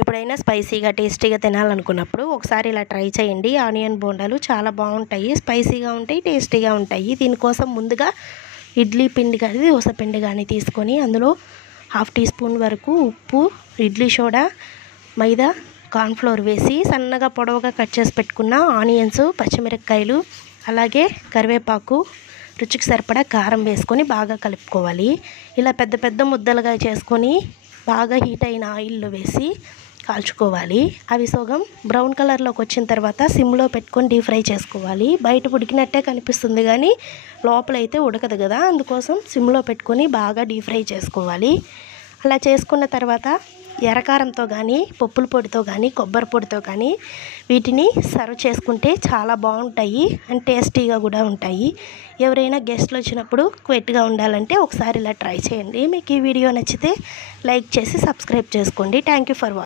ఎప్పుడైనా స్పైసీగా టేస్టీగా తినాలనుకున్నప్పుడు ఒకసారి ఇలా ట్రై చేయండి. ఆనియన్ బోండాలు చాలా బాగుంటాయి, స్పైసీగా ఉంటాయి, టేస్టీగా ఉంటాయి. దీనికోసం ముందుగా ఇడ్లీ పిండి కానీ దోశ పిండి కానీ తీసుకొని అందులో 1/2 టీ స్పూన్ వరకు ఉప్పు, ఇడ్లీ సోడా, మైదా, కార్న్ఫ్లోర్ వేసి సన్నగా పొడవుగా కట్ చేసి పెట్టుకున్న ఆనియన్స్, పచ్చిమిరపకాయలు, అలాగే కరివేపాకు, రుచికి సరిపడా కారం వేసుకొని బాగా కలుపుకోవాలి. ఇలా పెద్ద పెద్ద ముద్దలుగా చేసుకొని బాగా హీట్ అయిన ఆయిల్లో వేసి కాల్చుకోవాలి. అవి సగం బ్రౌన్ కలర్లోకి వచ్చిన తర్వాత సిమ్లో పెట్టుకొని డీప్ ఫ్రై చేసుకోవాలి. బయట ఉడికినట్టే కనిపిస్తుంది కానీ లోపలైతే ఉడకదు కదా, అందుకోసం సిమ్లో పెట్టుకొని బాగా డీప్ ఫ్రై చేసుకోవాలి. అలా చేసుకున్న తర్వాత ఎర్రకారంతో కానీ, పప్పుల పొడితో కానీ, కొబ్బరి పొడితో కానీ వీటిని సర్వ్ చేసుకుంటే చాలా బాగుంటాయి అండ్ టేస్టీగా కూడా ఉంటాయి. ఎవరైనా గెస్ట్లు వచ్చినప్పుడు క్విట్గా ఉండాలంటే ఒకసారి ఇలా ట్రై చేయండి. మీకు ఈ వీడియో నచ్చితే లైక్ చేసి సబ్స్క్రైబ్ చేసుకోండి. Thank you for watching.